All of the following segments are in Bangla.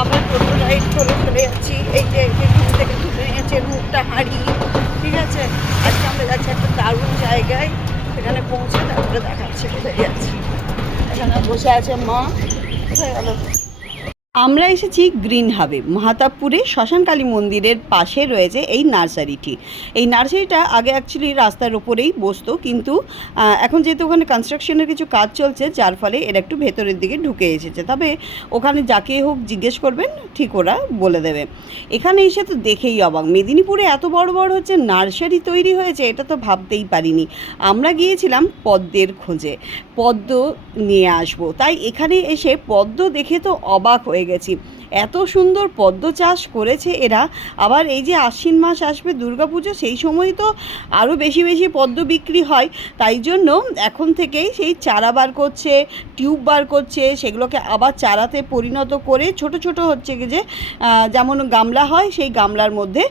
আবার টোটো রাইড করে চলে যাচ্ছি। এই যে ঘুম থেকে তুলে নিয়েছে মুখটা হাঁড়ি, ঠিক আছে। আজকে আমরা যাচ্ছি একটা দারুণ জায়গায়, সেখানে পৌঁছে তারপরে দেখাচ্ছি কোথায় যাচ্ছি। এখানে বসে আছে মা, কোথায় গেল। আমরা এসেছি গ্রিন হাবে, মাহাতাবপুরে শ্মশানকালী মন্দিরের পাশে রয়েছে এই নার্সারিটি। এই নার্সারিটা আগে অ্যাকচুয়ালি রাস্তার ওপরেই বসতো, কিন্তু এখন যেহেতু ওখানে কনস্ট্রাকশনের কিছু কাজ চলছে, যার ফলে এরা একটু ভেতরের দিকে ঢুকে এসেছে। তবে ওখানে যাকে হোক জিজ্ঞেস করবেন, ঠিক ওরা বলে দেবে। এখানে এসে তো দেখেই অবাক, মেদিনীপুরে এত বড় বড় হচ্ছে নার্সারি তৈরি হয়েছে, এটা তো ভাবতেই পারিনি। আমরা গিয়েছিলাম পদ্মের খোঁজে, পদ্ম নিয়ে আসবো, তাই এখানে এসে পদ্ম দেখে তো অবাক হয়ে গেছি। এত সুন্দর পদ্ম চাষ করেছে এরা। আবার এই যে আশ্বিন মাস আসবে দুর্গাপুজো, সেই সময় তো আরও বেশি বেশি পদ্ম বিক্রি হয়, তাই জন্য এখন থেকেই সেই চারা বার করছে, টিউব বার করছে, সেগুলোকে আবার চারাতে পরিণত করে ছোট ছোট হচ্ছে কি যে যেমন গামলা হয়, সেই গামলার মধ্যে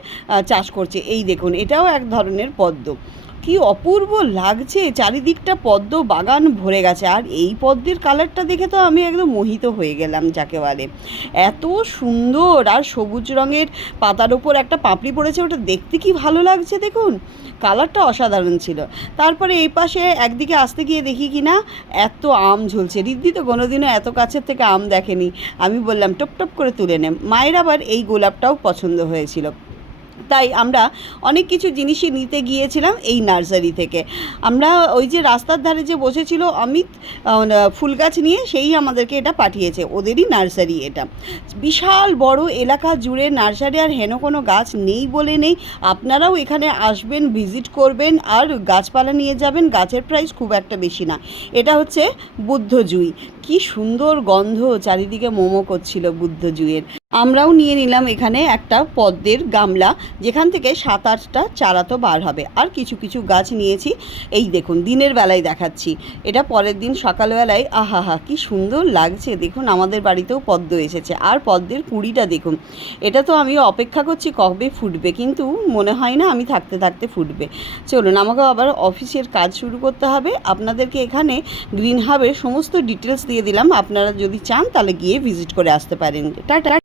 চাষ করছে। এই দেখুন, এটাও এক ধরনের পদ্ম। কি অপূর্ব লাগছে, চারিদিকটা পদ্ম বাগান ভরে গেছে। আর এই পদ্মের কালারটা দেখে তো আমি একদম মোহিত হয়ে গেলাম যাকে বলে। এত সুন্দর, আর সবুজ রঙের পাতার ওপর একটা পাপড়ি পড়েছে, ওটা দেখতে কি ভালো লাগছে দেখুন, কালারটা অসাধারণ ছিল। তারপরে এই পাশে একদিকে আসতে গিয়ে দেখি কি না এত আম ঝুলছে। রিদ্ধি তো কোনোদিনও এত কাছের থেকে আম দেখেনি। আমি বললাম টপ টপ করে তুলে নে। মায়ের আবার এই গোলাপটাও পছন্দ হয়েছিল, তাই আমরা অনেক কিছু জিনিসই নিতে গিয়েছিলাম এই নার্সারি থেকে। আমরা ওই যে রাস্তার ধারে যে বসেছিল অমিত ফুল গাছ নিয়ে, সেই আমাদেরকে এটা পাঠিয়েছে, ওদেরই নার্সারি এটা। বিশাল বড় এলাকা জুড়ে নার্সারি, আর হেন কোনো গাছ নেই বলে নেই। আপনারাও এখানে আসবেন, ভিজিট করবেন, আর গাছপালা নিয়ে যাবেন। গাছের প্রাইস খুব একটা বেশি না। এটা হচ্ছে বুদ্ধজুই, কি সুন্দর গন্ধ, চারিদিকে মোমো করছিল বুদ্ধজুইয়ের। আমরাও নিয়ে নিলাম এখানে একটা পদ্মের গামলা, যেখান থেকে 7-8টা চারা তো বার হবে। আর কিছু কিছু গাছ নিয়েছি। এই দেখুন, দিনের বেলায় দেখাচ্ছি, এটা পরের দিন সকালবেলায়, আহা কি সুন্দর লাগছে দেখুন। আমাদের বাড়িতেও পদ্ম এসেছে, আর পদ্মের কুঁড়িটা দেখুন। এটা তো আমি অপেক্ষা করছি কবে ফুটবে, কিন্তু মনে হয় না আমি থাকতে থাকতে ফুটবে। চলুন, আমাকেও আবার অফিসের কাজ শুরু করতে হবে। আপনাদেরকে এখানে গ্রিন হাবের সমস্ত ডিটেলস দিয়ে দিলাম, আপনারা যদি চান তাহলে গিয়ে ভিজিট করে আসতে পারেন। টাটা।